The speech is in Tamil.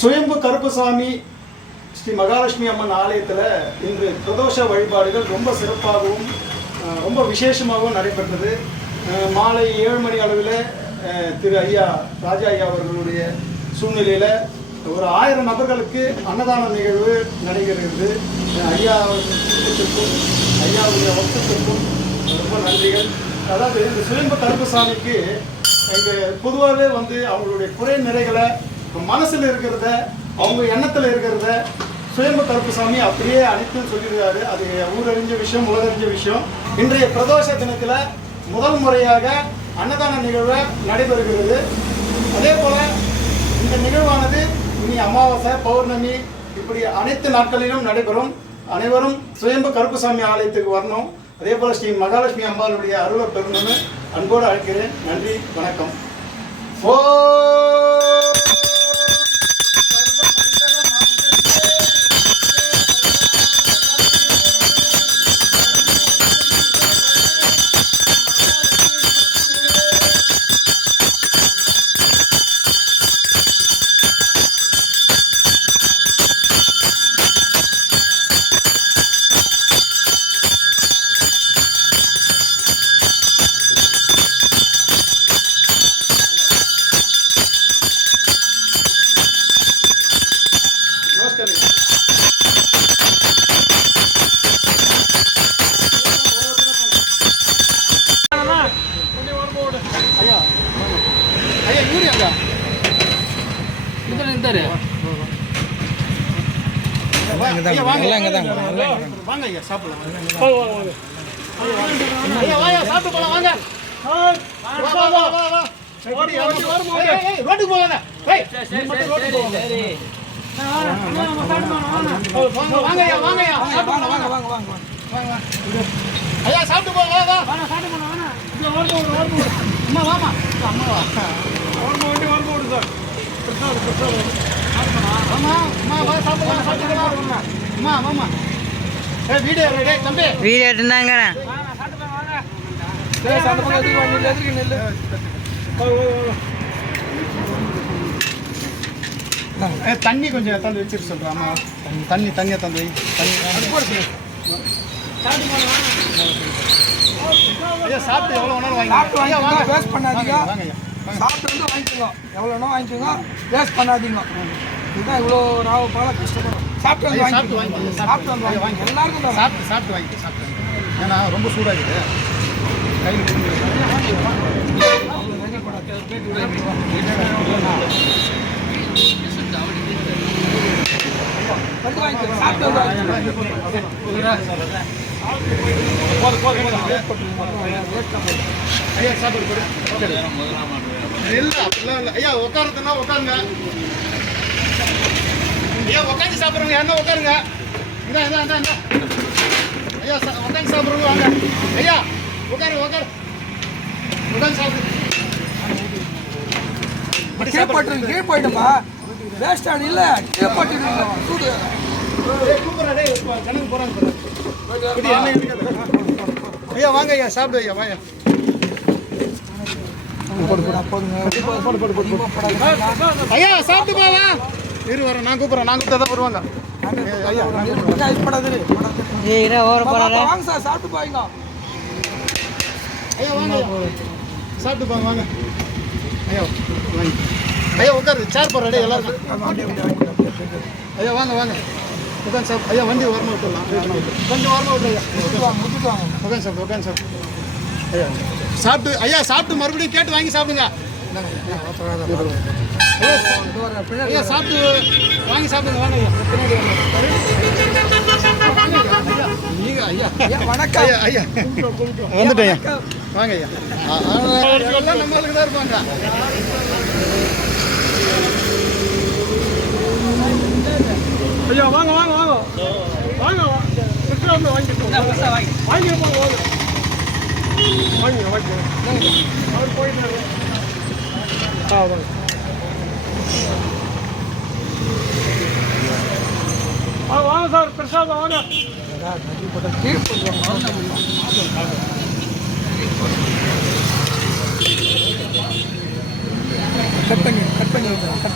சுயம்பு கருப்பசாமி ஸ்ரீ மகாலட்சுமி அம்மன் ஆலயத்தில் இன்று பிரதோஷ வழிபாடுகள் ரொம்ப சிறப்பாகவும் ரொம்ப விசேஷமாகவும் நடைபெற்றது. மாலை ஏழு மணி அளவில் திரு ஐயா ராஜா ஐயா அவர்களுடைய சூழ்நிலையில் ஒரு ஆயிரம் நபர்களுக்கு அன்னதான நிகழ்வு நடைபெறுகிறது. ஐயா குடும்பத்திற்கும் ஐயாவுடைய வம்சத்திற்கும் ரொம்ப நன்றிகள். அதாவது இந்த சுயம்பு கருப்பசாமிக்கு இங்கே பொதுவாகவே வந்து அவங்களுடைய குறை நிறைகளை மனசில் இருக்கிறத அவங்க எண்ணத்தில் இருக்கிறத சுயம்பு கருப்புசாமி அப்படியே அனைத்து சொல்லியிருக்காரு. அது ஊரறிஞ்ச விஷயம் உலகறிஞ்ச விஷயம். இன்றைய பிரதோஷ தினத்தில் முதல் முறையாக அன்னதான நிகழ்வு நடைபெறுகிறது. அதே போல் இந்த நிகழ்வானது இனி அமாவாசை பௌர்ணமி இப்படி அனைத்து நாட்களிலும் நடைபெறும். அனைவரும் சுயம்பு கருப்புசாமி ஆலயத்துக்கு வரணும். அதே போல் ஸ்ரீ மகாலட்சுமி அம்பாளுடைய அருளை பெறணும்னு அன்போடு அழைக்கிறேன். நன்றி வணக்கம். ஓ இதில் இருந்தாரு வாங்க வாங்க ஐயா சாப்பிடலாம் வாங்க வாங்க வாங்க வா, வா, வா, வா, வா. ரோட்டுக்கு மட்டும் ரோட்டுக்கு போகாத. வாங்க, வாங்க ஐயா, வாங்க ஐயா. சாப்பிட்டு வாங்க. வாங்க, வா. ஐயா, சாப்பிட்டு போ, வா, வா. அம்மா, வாம்மா. அம்மா, வா. அம்மா, வா, சாப்பிடலாம், சாப்பிடலாம். அம்மா, வாம்மா. வீடியோ எடு, டேய், தம்பி. வீடியோ எடுத்தாங்க தண்ணி கொஞ்சம் தந்து வச்சுட்டு சொல்கிறேன் தண்ணி தண்ணியை தந்து தண்ணி சாப்பிட்டு எவ்வளோ வேணாலும் வாங்கி சாப்பிட்டு வாங்க. waste பண்ணாதீங்க. வாங்க, வாங்க வாங்க. சாப்பிட்டு வந்து வாங்கிக்கோங்க. எவ்வளோனா வாங்கிக்கோங்க. வேஸ்ட் பண்ணாதீங்க. இதுதான் இவ்வளோ ராவ பால கஷ்டப்படும் சாப்பிட்டு வந்து சாப்பிட்டு வாங்கிக்கோங்க. வாங்கிக்கோங்க. சாப்பிட்டு வந்து வாங்கிக்கோங்க. எல்லாருக்கும் சாப்பிட்டு சாப்பிட்டு வாங்கிக்க சாப்பிட்டு. ஏன்னா ரொம்ப சூடாகுது. கையில் சாப்பிட்டு வந்து ஐயா சாப்பிட்டு போடு இல்லை இல்லை. ஐயா உட்காருதுன்னா உட்காருங்க ஐயா உட்காந்து சாப்பிட்றவங்க என்ன உட்காருங்க இந்தா இந்தா இந்தா இந்தா ஐயா சா- உட்காந்து சாப்பிட்றவங்க வாங்க ஐயா உட்காரு உட்காரு உட்காந்து சாப்பிடு கீழே போட்டு கீழே போயிட்டுமா வேஸ்ட் இல்லை. கீழே சூடு. ஐயா வாங்க ஐயா சாப்பிடு ஐயா வாங்க. ஐயா சாப்பிட்டு போ வா இரு நான் கூப்பிட்றேன். நான் கூப்பிட்டா தான் வருவாங்க. ஐயா வாங்க சார் சாப்பிட்டு போய்ங்க ஐயா வாங்க. சாப்பிட்டு போங்க வாங்க. ஐயா வாங்க. ஐயா உட்காரு. சேர் போடுற எல்லாருக்கும். ஐயா வாங்க வாங்க. உட்காந்து சாப்பிட்டு ஐயா வண்டி ஓரமாக விட்டுடலாம் கொஞ்சம் ஓரமாக விட்டு ஐயா முட்டுட்டு வாங்க உட்காந்து சாப்பிடு உட்காந்து சாப்பிடு ஐயா. சாப்பிட்டு ஐயா சாப்பிட்டு மறுபடியும் கேட்டு வாங்கி சாப்பிடுங்க. ஐயா சாப்பிட்டு வாங்கி சாப்பிடுங்க வாங்க ஐயா. ஐயா ஐயா வணக்கம். ஐயா ஐயா. வந்துட்டேன் ஐயா. வாங்க ஐயா. ஆ, நம்மளுக்கு தான் இருப்பாங்க ஐயா வாங்க வாங்க வாங்க வாங்க விக்ரம் வாங்கிட்டு வாங்கிட்டு போங்க வாங்க சார் பிரசாதம் வாங்க கட் பண்ணி கட் பண்ணி கட்